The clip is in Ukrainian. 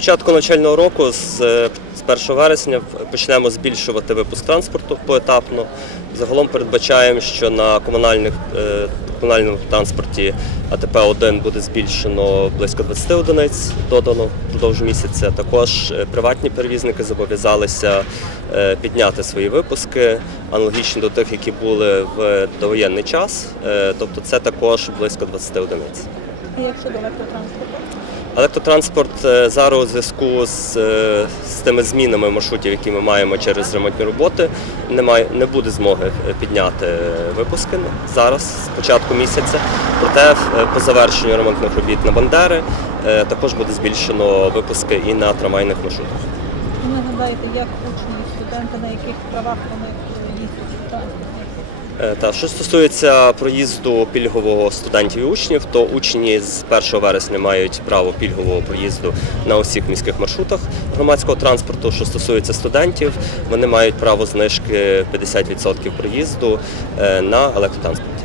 початку навчального року, з, е, з 1 вересня, почнемо збільшувати випуск транспорту поетапно. Загалом передбачаємо, що на комунальних, е, комунальному транспорті АТП-1 буде збільшено близько 20 одиниць, додано впродовж місяця. Також е, приватні перевізники зобов'язалися е, підняти свої випуски, аналогічні до тих, які були в довоєнний час. Е, Тобто це також близько 20 одиниць. І як щодо електротранспорту? Електротранспорт е, зараз у зв'язку з, е, з тими змінами маршрутів, які ми маємо через ремонтні роботи, немає, не буде змоги е, підняти випуски зараз з початку місяця. Проте по завершенню ремонтних робіт на Бандери також буде збільшено випуски і на трамвайних маршрутах. Ви нагадаєте, як учні студенти, на яких правах вони їздять у транспорті? Е, Та що стосується проїзду пільгового студентів і учнів, то учні з 1 вересня мають право пільгового проїзду на усіх міських маршрутах громадського транспорту. Що стосується студентів, вони мають право знижки 50% проїзду е, на електротранспорті.